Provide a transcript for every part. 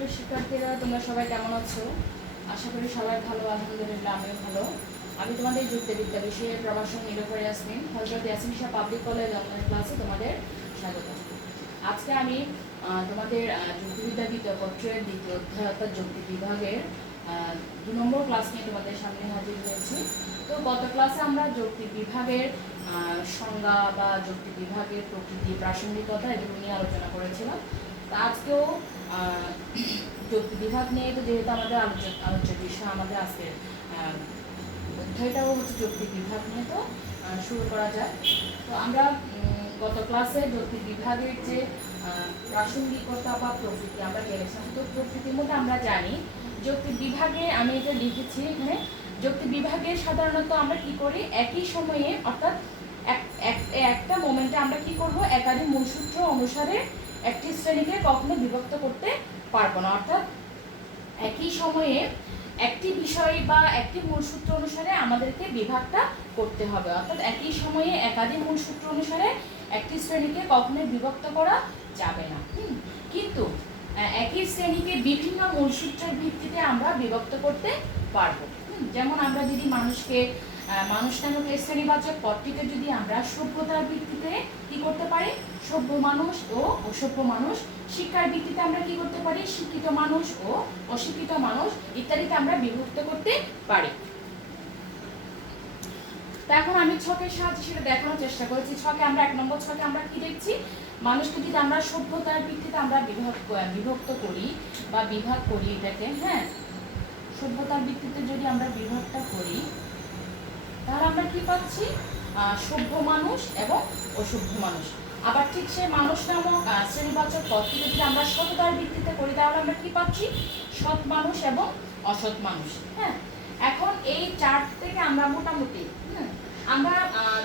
প্রিয় শিক্ষার্থীরা, তোমরা সবাই কেমন আছো? আশা করি সবাই ভালো। আলহামদুলিল্লাহ, আমিও ভালো। আমি তোমাদের যুক্তিবিদ্যা বিষয়ে প্রভাষক নীলুফার ইয়াসমিন, হযরত Yasin Shah public college online ক্লাসে তোমাদের স্বাগত। আজকে আমি তোমাদের যুক্তিবিদ্যা দ্বিতীয় পত্রের দ্বিতীয় অধ্যায় অর্থাৎ যৌক্তিক বিভাগের 2 নম্বর ক্লাস নিয়ে তোমাদের সামনে হাজির হয়েছি। তো গত ক্লাসে আমরা যৌক্তিক বিভাগের সংজ্ঞা বা যৌক্তিক বিভাগের প্রকৃতি, প্রাসঙ্গিকতা এগুলো নিয়ে আলোচনা করেছিলাম। তা আজকেও যৌক্তিক বিভাগ নিয়ে, তো যেহেতু আমাদের আলোচ্য বিষয় আমাদের আজকের অধ্যায়টাও হচ্ছে যৌক্তিক বিভাগ নিয়ে, তো শুরু করা যায়। তো আমরা গত ক্লাসে যৌক্তিক বিভাগের যে প্রাসঙ্গিকতা বা প্রকৃতি আমরা জেনেছিলাম। তো প্রকৃতির মধ্যে আমরা জানি যৌক্তিক বিভাগে, আমি এটা লিখেছি এখানে, যৌক্তিক বিভাগে সাধারণত আমরা কি করি, একই সময়ে অর্থাৎ একটা মোমেন্টে আমরা কি করব, একাধিক মূলসূত্র অনুসারে একটি শ্রেণীকে কখনো বিভক্ত করতে পারবো না। অর্থাৎ একই সময়ে একটি বিষয় বা একটি মূলসূত্র অনুসারে আমাদেরকে বিভাগটা করতে হবে। অর্থাৎ একই সময়ে একাধিক মূলসূত্র অনুসারে একটি শ্রেণীকে কখনোই বিভক্ত করা যাবে না। কিন্তু একই শ্রেণীকে বিভিন্ন মূলসূত্রের ভিত্তিতে আমরা বিভক্ত করতে পারবো। যেমন আমরা যদি মানুষ নামক এই শ্রেণীবাচক পদটিকে যদি আমরা সভ্যতার ভিত্তিতে কি করতে পারি, সভ্য মানুষ ও অসভ্য মানুষ, শিক্ষার ভিত্তিতে আমরা কি করতে পারি, শিক্ষিত মানুষ ও অশিক্ষিত মানুষ ইত্যাদিতে আমরা বিভক্ত করতে পারি। তা এখন আমি ছকের সাহায্যে সেটা দেখানোর চেষ্টা করেছি। ছকে আমরা 1 নম্বর ছকে আমরা কি দেখছি, মানুষকে যদি আমরা সভ্যতার ভিত্তিতে আমরা বিভক্ত করি বা বিভাগ করি, এটাকে সভ্যতার ভিত্তিতে যদি আমরা বিভাগটা করি, তাহলে আমরা কি পাচ্ছি, সভ্য মানুষ এবং অসভ্য মানুষ। আবার ঠিক সেই মানুষ নামক শ্রেণীবাচক পদটিকে যদি আমরা সততার ভিত্তিতে করি, তাহলে আমরা কি পাচ্ছি, সৎ মানুষ এবং অসৎ মানুষ। এখন এই চার্ট থেকে আমরা মোটামুটি আমরা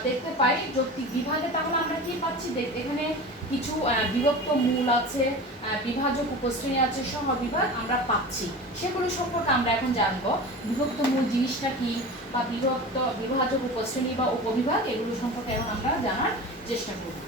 দেখতে পাই যৌক্তিক বিভাগে, তাহলে আমরা কি পাচ্ছি, এখানে কিছু বিভক্ত মূল আছে, বিভাজক উপশ্রেণী আছে, সহবিভাগ আমরা পাচ্ছি। সেগুলো সম্পর্কে আমরা এখন জানবো। বিভক্ত মূল জিনিসটা কি, বা বিভাজক উপশ্রেণী বা উপবিভাগ, এগুলো সম্পর্কে এখন আমরা জানার চেষ্টা করব।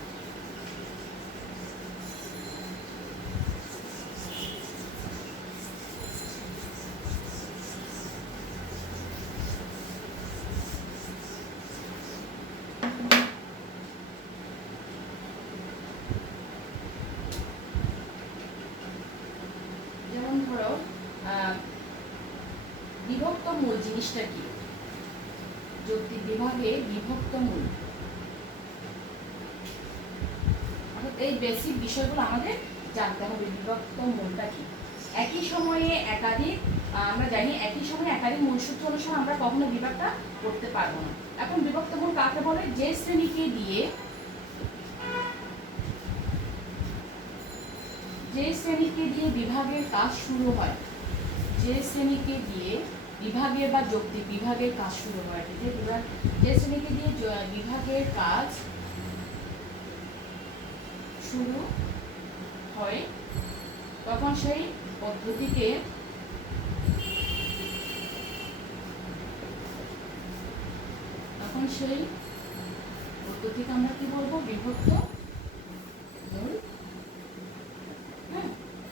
বিভক্ত মূল জিনিসটা কি, যৌক্তিক বিভাগে বিভক্ত মূল, অর্থাৎ এই বেসিক বিষয়গুলো আমাদের জানতে হবে। বিভক্ত মূলটা কি, একই সময়ে একাধিক, আমরা জানি একই সময়ে একাধিক মূলসূত্র অনুসারে আমরা কখনো বিভাগটা করতে পারবো না। এখন বিভক্ত মূল কাকে বলে, যে শ্রেণীকে দিয়ে বিভাগের কাজ শুরু হয়, যে শ্রেণীকে দিয়ে বিভাগের বা যৌক্তিক বিভাগের কাজ শুরু হয়, যে শ্রেণীকে দিয়ে বিভাগের কাজ শুরু হয়, তখন সেই পদ্ধতিকে আমরা কি বলবো, বিভক্ত মূল।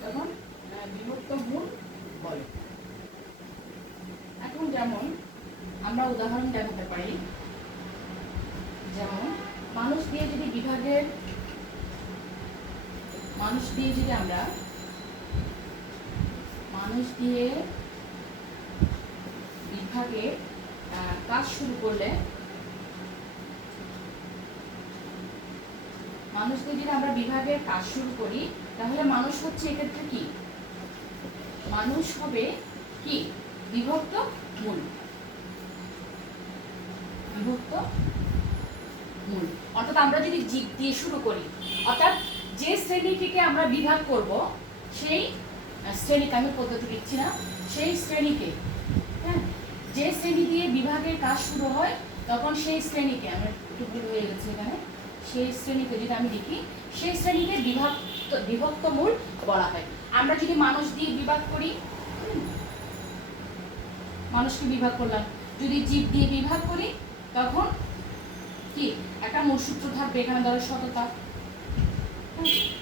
তখন বিভক্ত মূল বলে। এখন যেমন আমরা উদাহরণ দেখাতে পারি, যেমন মানুষ দিয়ে যদি বিভাগের কাজ শুরু করলে, মানুষ দিয়ে যদি আমরা বিভাগের কাজ শুরু করি, তাহলে মানুষ হচ্ছে এক্ষেত্রে কি, মানুষ হবে কি, বিভক্ত মূল। অর্থাৎ আমরা যদি জীব দিয়ে শুরু করি, অর্থাৎ যে শ্রেণীটিকে আমরা বিভাগ করব, সেই শ্রেণীকে, আমি পদ্ধতি লিখছি না, সেই শ্রেণীকে, যে শ্রেণী দিয়ে বিভাগের কাজ শুরু হয়, তখন সেই শ্রেণীকে, আমার একটু ভুল হয়ে গেছে এখানে, সেই শ্রেণীকে যদি আমি লিখি, সেই শ্রেণীকে বিভক্ত মূল বলা হয়। আমরা যদি মানুষ দিয়ে বিভাগ করি, মানুষকে বিভাগ করলাম, যদি জীব দিয়ে বিভাগ করি, তখন কি, একটা মূলসূত্র থাকবে, এখানে ধরো সততা,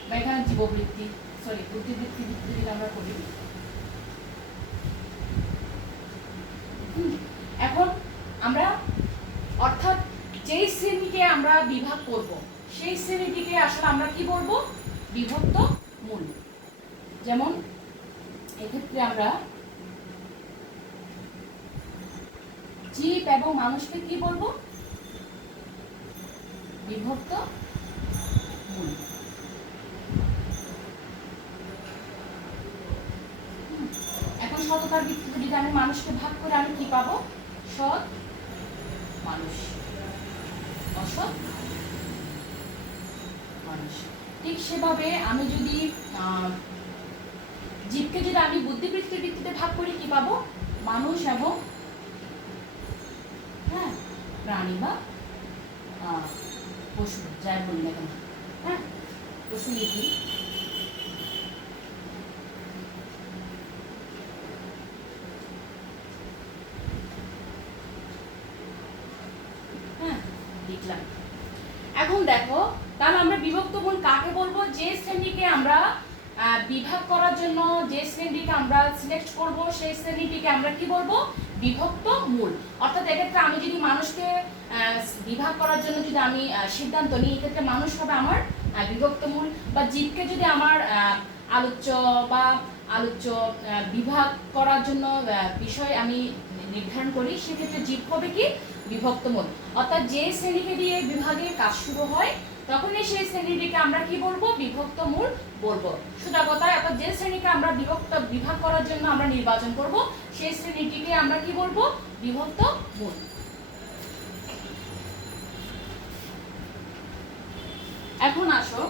বা এখানে জীববৃত্তি, সরি বুদ্ধিবৃত্তি ভিত্তিতে যদি আমরা করি, এখন আমরা অর্থাৎ যেই শ্রেণীকে আমরা বিভাগ করব সেই শ্রেণীটিকে আসলে আমরা কি বলবো, বিভক্ত মূল। যেমন এক্ষেত্রে আমরা জীব এবং মানুষকে কি বলবো, বিভক্ত মূল। এখন সততার ভিত্তিতে যদি আমি মানুষকে ভাগ করে আমি কি পাবো, সৎ মানুষ, অসৎ মানুষ। ঠিক সেভাবে আমি যদি জীবকে যদি আমি বুদ্ধিবৃত্তির ভিত্তিতে ভাগ করি কি পাবো, মানুষ এবং হ্যাঁ প্রাণী বা পশু, যাই বলি না কেন, হ্যাঁ পশু লিখি। হ্যাঁ লিখলাম। এখন দেখো তাহলে আমরা বিভক্ত মূল কাকে বলবো, যে শ্রেণীকে আমরা বিভাগ করার জন্য যে শ্রেণীটিকে আমরা সিলেক্ট করব সেই শ্রেণীটিকে আমরা কি বলবো, বিভক্ত মূল। অর্থাৎ এক্ষেত্রে আমি যদি মানুষকে বিভাগ করার জন্য যদি আমি সিদ্ধান্ত নিই, এক্ষেত্রে মানুষ হবে আমার বিভক্ত মূল। বা জীবকে যদি আমার আলোচ্য বিভাগ করার জন্য বিষয় আমি নির্ধারণ করি, সেক্ষেত্রে জীব হবে কি, বিভক্ত মূল। অর্থাৎ যে শ্রেণীকে দিয়ে বিভাগের কাজ শুরু হয় তখনই সেই শ্রেণীটিকে আমরা কি বলবো, বিভক্ত মূল বলবো। সোজা কথায় অর্থাৎ যে শ্রেণীকে আমরা বিভাগ করার জন্য আমরা নির্বাচন করব সেই শ্রেণীটিকে আমরা কি বলবো, বিভক্ত মূল। এখন আসো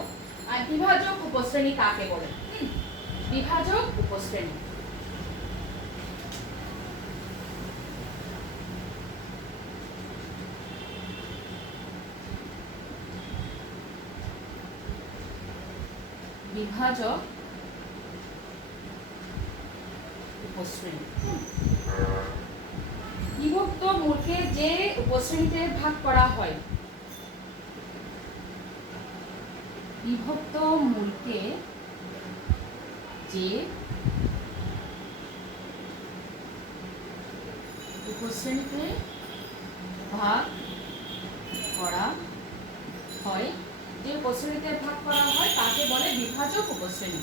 বিভাজক উপশ্রেণী কাকে বলে। বিভাজক উপশ্রেণী, বিভাজক উপশ্রেণী। বিভক্ত মূলকে যে উপশ্রেণীতে ভাগ করা হয়, বিভক্ত মূলকে যে উপশ্রেণীতে ভাগ করা হয়, যে উপশ্রেণীতে ভাগ করা হয় তাকে বলে বিভাজক উপশ্রেণী।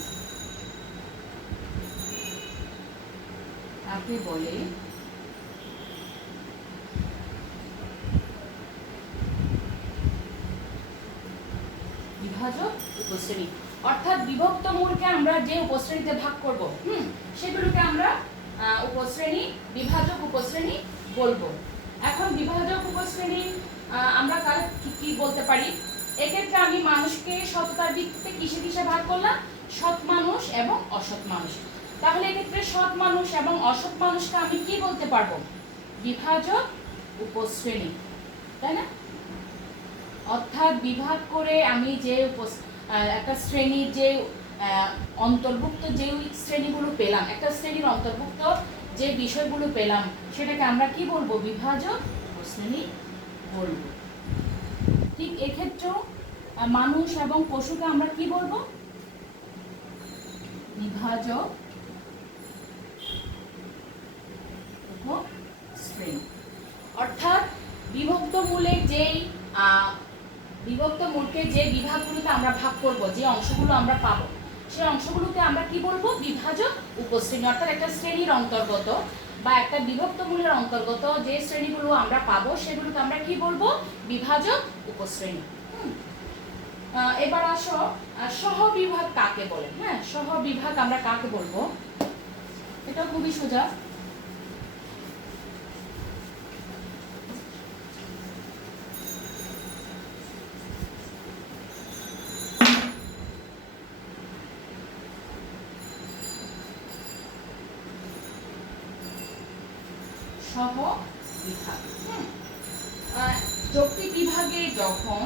তাকে বলে বিভাজক উপশ্রেণী। অর্থাৎ বিভক্ত মূলকে আমরা যে উপশ্রেণীতে ভাগ করব সেগুলোকে আমরা উপশ্রেণী, বিভাজক উপশ্রেণী বলবো। এখন বিভাজক উপশ্রেণী আমরা কি বলতে পারি, এক্ষেত্রে আমি মানুষকে সততার ভিত্তিতে কিসে কিসে ভাগ করলাম, সৎ মানুষ এবং অসৎ মানুষ। তাহলে এক্ষেত্রে সৎ মানুষ এবং অসৎ মানুষকে আমি কি বলতে পারবো, বিভাজক উপশ্রেণী, তাই না? অর্থাৎ বিভাগ করে আমি যে একটা শ্রেণীর যে অন্তর্ভুক্ত যে শ্রেণীগুলো পেলাম, একটা শ্রেণীর অন্তর্ভুক্ত যে বিষয়গুলো পেলাম সেটাকে আমরা কি বলবো, বিভাজক উপশ্রেণী বলবো। ঠিক এক্ষেত্রেও মানুষ এবং পশুকে আমরা কি বলবো, বিভাজক উপশ্রেণী। অর্থাৎ বিভক্ত মূলে যেই বিভক্ত মূলকে যে বিভাগগুলোতে আমরা ভাগ করব, যে অংশগুলো আমরা পাবো সেই অংশগুলোকে আমরা কি বলবো, বিভাজক উপশ্রেণী। অর্থাৎ একটা শ্রেণীর অন্তর্গত বা একটা বিভক্ত মূলের অন্তর্গত যে শ্রেণীগুলো আমরা পাবো সেগুলোকে আমরা কি বলবো, বিভাজক উপশ্রেণী। এবার আসো সহবিভাগ কাকে বলে। হ্যাঁ, সহবিভাগ আমরা কাকে বলবো, এটা খুবই সোজা। সহবিভাগ, যৌক্তিক বিভাগে যখন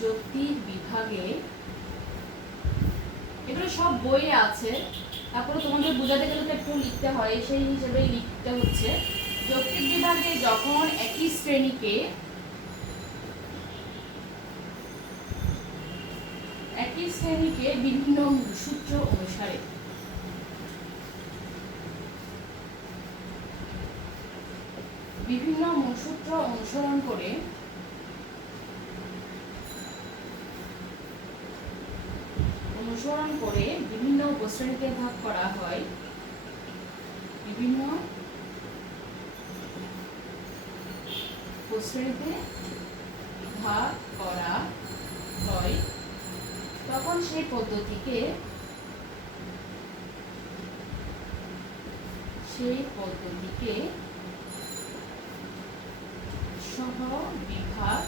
যৌক্তিক বিভাগে, এগুলো সব বইয়ে আছে, তারপরে তোমাদের বোঝাতে গেলে তো একটু লিখতে হয়, সেই হিসেবেই লিখতে হচ্ছে। যৌক্তিক বিভাগে যখন একই শ্রেণীকে একই শ্রেণীকে বিভিন্ন সূত্র অনুসারে বিভিন্ন মূলসূত্র অনুসরণ করে বিভিন্ন উপশ্রেণীতে ভাগ করা হয়, বিভিন্ন উপশ্রেণীতে ভাগ করা হয়, তখন সেই পদ্ধতিকে সহবিভাগ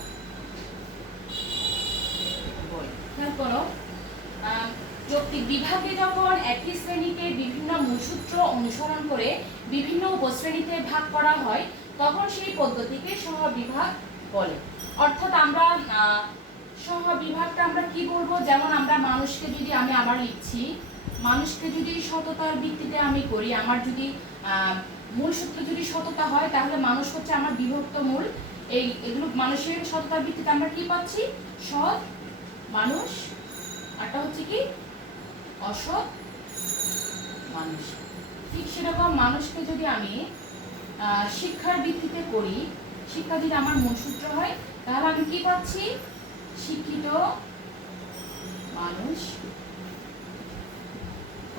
বলে। খেয়াল করো, যৌক্তিক বিভাগে যখন একই শ্রেণীকে বিভিন্ন মূলসূত্র অনুসরণ করে বিভিন্ন উপশ্রেণীতে ভাগ করা হয়, তখন সেই পদ্ধতিকে সহবিভাগ বলে। অর্থাৎ আমরা সহবিভাগটা আমরা কি বলবো, যেমন আমরা মানুষকে যদি আমি আবার লিখছি, মানুষকে যদি সততার ভিত্তিতে আমি করি, আমার যদি মূল সূত্র যদি সততা হয়, তাহলে মানুষ হচ্ছে আমার বিভক্ত মূল। এগুলো মানুষের সততার ভিত্তিতে আমরা কি পাচ্ছি, সৎ মানুষ, আরটা হচ্ছে কি অসৎ মানুষ। ঠিক সেরকম মানুষকে যদি আমি শিক্ষার ভিত্তিতে করি, শিক্ষা যদি আমার মূল সূত্র হয়, তাহলে আমি কি পাচ্ছি, শিক্ষিত মানুষ,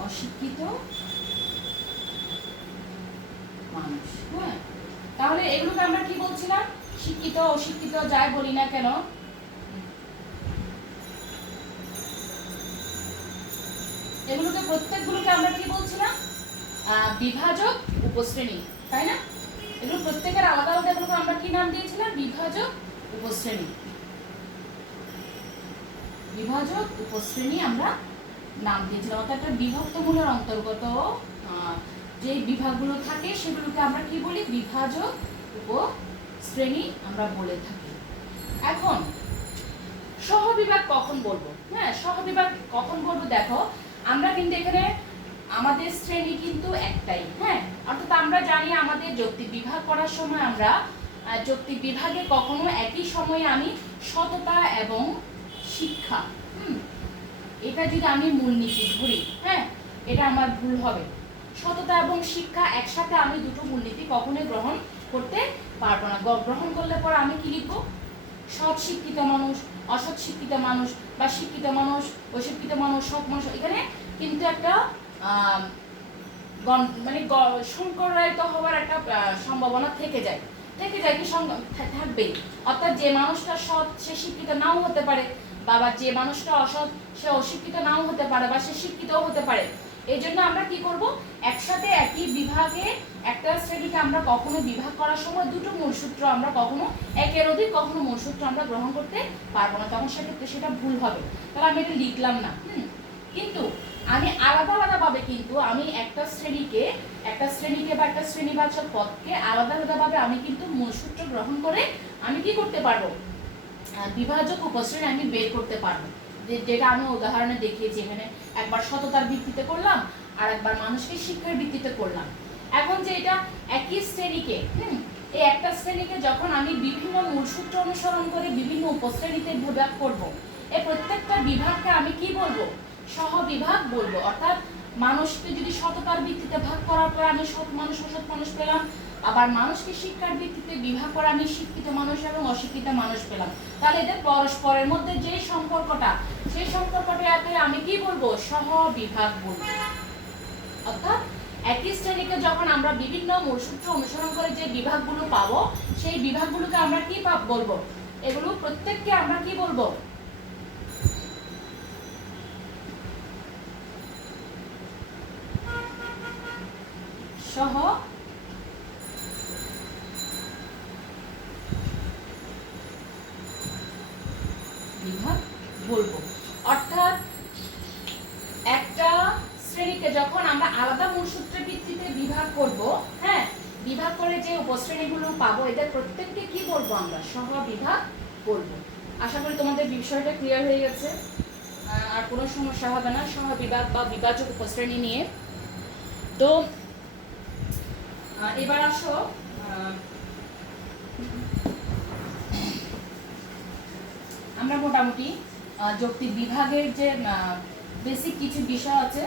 অশিক্ষিত মানুষ। হ্যাঁ, তাহলে এগুলোকে আমরা কি বলছিলাম, শিক্ষিত অশিক্ষিত যাই বলি না কেন, এগুলোকে প্রত্যেকগুলোকে আমরা কি বলছিলাম, বিভাজক উপশ্রেণী, তাই না? এগুলো প্রত্যেকের আলাদা আলাদা এগুলোকে আমরা কি নাম দিয়েছিলাম, বিভাজক উপশ্রেণী। বিভাজক উপশ্রেণী আমরা নাম দিয়েছিলাম। অর্থাৎ একটা বিভক্ত মূলের অন্তর্গত যে বিভাগগুলো থাকে সেগুলোকে আমরা কি বলি, বিভাজক উপশ্রেণী আমরা বলে থাকি। এখন সহবিভাগ কখন বলবো? হ্যাঁ, সহবিভাগ কখন বলবো, দেখো আমরা কিন্তু এখানে আমাদের শ্রেণী কিন্তু একটাই। হ্যাঁ, অর্থাৎ আমরা জানি আমাদের যৌক্তিক বিভাগ করার সময় আমরা যৌক্তিক বিভাগে কখনো একই সময়ে আমি সততা এবং শিক্ষা, এটা যদি আমি মূলনীতি ধরি, হ্যাঁ এটা আমার ভুল হবে। সততা এবং শিক্ষা একসাথে আমি দুটো মূলনীতি কখনোই গ্রহণ করতে পারবো না। গ্রহণ করলে পরে আমি কি লিখবো, সৎ শিক্ষিত মানুষ, অসৎ শিক্ষিত মানুষ, বা শিক্ষিত মানুষ, অশিক্ষিত মানুষ, সৎ মানুষ। এখানে কিন্তু একটা মানে সংকরায়িত হওয়ার একটা সম্ভাবনা থেকে যায় কি থাকবেই। অর্থাৎ যে মানুষটা সৎ সে শিক্ষিত নাও হতে পারে, বা যে মানুষটা অসৎ সে অশিক্ষিত নাও হতে পারে, বা সে শিক্ষিতও হতে পারে। এই জন্য আমরা কি করব, একসাথে একই বিভাগে একটা শ্রেণীকে আমরা কখনো বিভাগ করার সময় দুটো মূলসূত্র আমরা কখনো একের অধিক কখনো মূলসূত্র আমরা গ্রহণ করতে পারবো না, তখন সেক্ষেত্রে সেটা ভুল হবে। তাহলে আমি এটা লিখলাম না। কিন্তু আমি আলাদা আলাদা ভাবে কিন্তু আমি একটা শ্রেণীকে বা একটা শ্রেণীবাচক পদকে আলাদা আলাদা ভাবে আমি কিন্তু মূলসূত্র গ্রহণ করে আমি কি করতে পারবো, বিভাজক উপশ্রেণী আমি বের করতে পারবো। যেটা আমি উদাহরণে দেখিয়েছি, এখানে একবার সততার ভিত্তিতে করলাম, আর একবার মানুষকে শিক্ষার ভিত্তিতে করলাম। এখন যে এটা একই শ্রেণীকে, এই একটা শ্রেণীকে যখন আমি বিভিন্ন মূলসূত্র অনুসরণ করে বিভিন্ন উপশ্রেণীতে বিভাগ করব, এই প্রত্যেকটা বিভাগকে আমি কি বলবো, সহবিভাগ বলবো। অর্থাৎ মানুষকে যদি সততার ভিত্তিতে ভাগ করার পর আমি সৎ মানুষ অসৎ মানুষ পেলাম, আবার মানুষকে শিক্ষার ভিত্তিতে বিভাগ করে আমি শিক্ষিত মানুষ এবং অশিক্ষিত মানুষ পেলাম, তাহলে এদের পরস্পরের মধ্যে যে সম্পর্কটা, সেই সম্পর্কটাকে আমি কি বলবো, সহবিভাগ বলবো। অর্থাৎ একই শ্রেণীকে যখন আমরা বিভিন্ন মূলসূত্র অনুসরণ করে যে বিভাগগুলো পাবো, সেই বিভাগগুলোকে আমরা কি বলবো, এগুলো প্রত্যেককে আমরা কি বলবো, সহ বিভাগ বলবো। অর্থাৎ একটা শ্রেণীকে যখন আমরা আলাদা মূলসূত্রের ভিত্তিতে বিভাগ করব, হ্যাঁ বিভাগ করে যে উপশ্রেণীগুলো পাবো, এদের প্রত্যেককে কি বলবো, আমরা সহবিভাগ বলবো। আশা করি তোমাদের বিষয়টা ক্লিয়ার হয়ে গেছে, আর কোনো সমস্যা হবে না সহবিভাগ বা বিভাজক উপশ্রেণী নিয়ে। তো এবার আসো আমরা মোটামুটি যৌক্তিক বিভাগের যে বেসিক কিছু বিষয় আছে,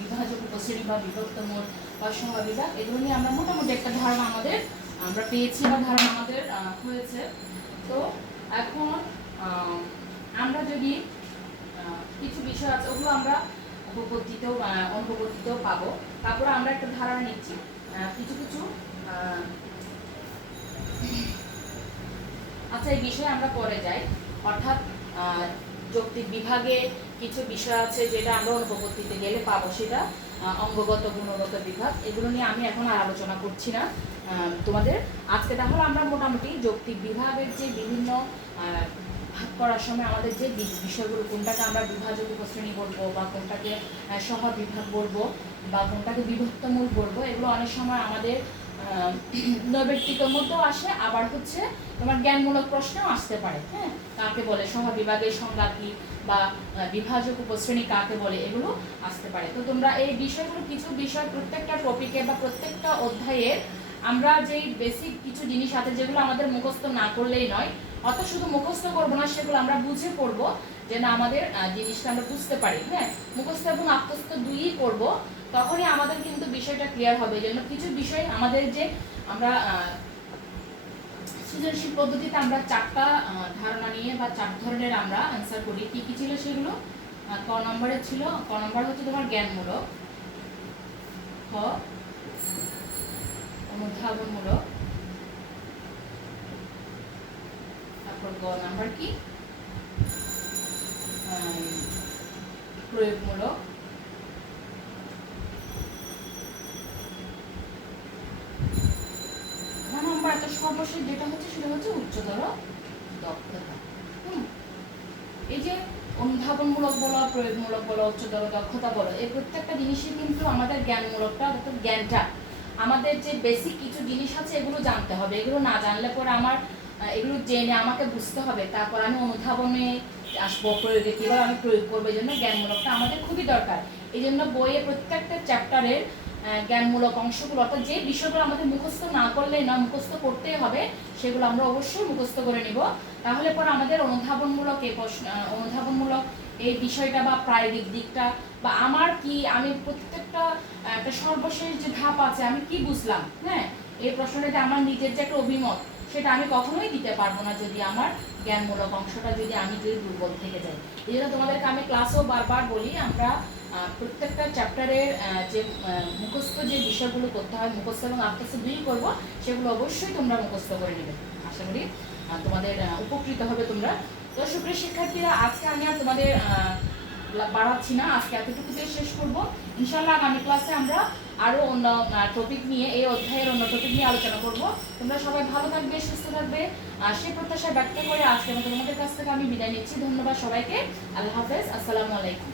বিভাজক, উপশ্রেণী বা বিভক্তমূল বা সহবিভাগ, এগুলো নিয়ে আমরা মোটামুটি একটা ধারণা আমরা পেয়েছি বা ধারণা আমাদের হয়েছে। তো এখন আমরা যদি কিছু বিষয় আছে ওগুলো আমরা অনুপপত্তিতেও পাবো। তারপরে আমরা একটা ধারণা নিচ্ছি কিছু কিছু আচ্ছা, এই বিষয়ে আমরা পরে যাই। অর্থাৎ যৌক্তিক বিভাগে কিছু বিষয় আছে যেটা আমরা অনুপপত্তিতে গেলে পাবো, সেটা অঙ্গগত, গুণগত বিভাগ। এগুলো নিয়ে আমি এখন আর আলোচনা করছি না তোমাদের আজকে। তাহলে আমরা মোটামুটি যৌক্তিক বিভাগের যে বিভিন্ন ভাগ করার সময় আমাদের যে বিষয়গুলো, কোনটাকে আমরা বিভাজক উপশ্রেণী বলবো বা কোনটাকে সহবিভাগ বলবো বা কোনটাকে বিভক্তমূল বলবো, এগুলো অনেক সময় আমাদের নৈর্ব্যক্তিকের মধ্যেও আসে, আবার হচ্ছে তোমার জ্ঞানমূলক প্রশ্নেও আসতে পারে। হ্যাঁ, কাকে বলে, সহবিভাগের সংজ্ঞা কি বা বিভাজক উপশ্রেণী কাকে বলে, এগুলো আসতে পারে। তো তোমরা এই বিষয়গুলো, কিছু বিষয় প্রত্যেকটা টপিকে বা প্রত্যেকটা অধ্যায়ের আমরা যেই বেসিক কিছু জিনিস আছে যেগুলো আমাদের মুখস্থ না করলেই নয়, অত শুধু মুখস্থ করবো না, সেগুলো আমরা বুঝে পড়বো যে না আমাদের জিনিসটা আমরা বুঝতে পারি। হ্যাঁ, মুখস্থ এবং আত্মস্থ দুইই করবো, তখনই আমাদের কিন্তু বিষয়টা ক্লিয়ার হবে। এই জন্য কিছু বিষয় আমাদের যে আমরা সৃজনশীল পদ্ধতিতে আমরা 4টা ধারণা নিয়ে বা 4 ধরনের আমরা অ্যান্সার করি। কি কি ছিল সেগুলো? ক নম্বরে ছিল, ক নম্বর হচ্ছে তোমার জ্ঞানমূলক, খ অনুধাবনমূলক, তারপর গ নাম্বার কি প্রয়োগমূলক, নাম্বার একটা সর্বশেষ যেটা হচ্ছে সেটা হচ্ছে উচ্চতর দক্ষতা। এই যে অনুধাবনমূলক বলো, প্রয়োগমূলক বলো, উচ্চতর দক্ষতা বলো, এই প্রত্যেকটা জিনিসই কিন্তু আমাদের জ্ঞানমূলকটা, অর্থাৎ জ্ঞানটা, আমাদের যে বেসিক কিছু জিনিস আছে এগুলো জানতে হবে। এগুলো না জানলে পরে আমার এগুলো জেনে আমাকে বুঝতে হবে, তারপর আমি অনুধাবনে আসবো, প্রয়োগে কীভাবে আমি প্রয়োগ করবো। এই জন্য জ্ঞানমূলকটা আমাদের খুবই দরকার। এই জন্য বইয়ে প্রত্যেকটা চ্যাপ্টারের জ্ঞানমূলক অংশগুলো, অর্থাৎ যে বিষয়গুলো আমাদের মুখস্থ না করলেই না, মুখস্থ করতেই হবে, সেগুলো আমরা অবশ্যই মুখস্থ করে নিব। তাহলে পরে আমাদের অনুধাবনমূলক এই বিষয়টা বা প্রায়োগিক দিকটা বা আমার কি, আমি প্রত্যেকটা একটা সর্বশেষ যে ধাপ আছে আমি কি বুঝলাম, হ্যাঁ, এই প্রশ্নটাতে আমার নিজের যে একটা অভিমত, সেটা আমি কখনোই দিতে পারবো না যদি আমার জ্ঞানমূলক অংশটা যদি দুর্বল থেকে যাই। এই জন্য তোমাদেরকে আমি ক্লাসেও বারবার বলি, আমরা প্রত্যেকটা চ্যাপ্টারের যে মুখস্থ যে বিষয়গুলো করতে হয়, মুখস্থ এবং আত্মস্থ দুই করবো, সেগুলো অবশ্যই তোমরা মুখস্থ করে নেবে। আশা করি তোমাদের উপকৃত হবে তোমরা। তো সুপ্রিয় শিক্ষার্থীরা, আজকে আমি আর তোমাদের বাড়াচ্ছি না, আজকে এতটুকুতে শেষ করব। ইনশাআল্লাহ আগামী ক্লাসে আমরা আরো অন্য টপিক নিয়ে, এই অধ্যায়ের অন্য টপিক নিয়ে আলোচনা করব। তোমরা সবাই ভালো থাকবে, সুস্থ থাকবে, সেই প্রত্যাশা ব্যক্ত করে আজকে তোমাদের কাছ থেকে আমি বিদায় নিচ্ছি। ধন্যবাদ সবাইকে। আল্লাহ হাফেজ। আসসালামু আলাইকুম।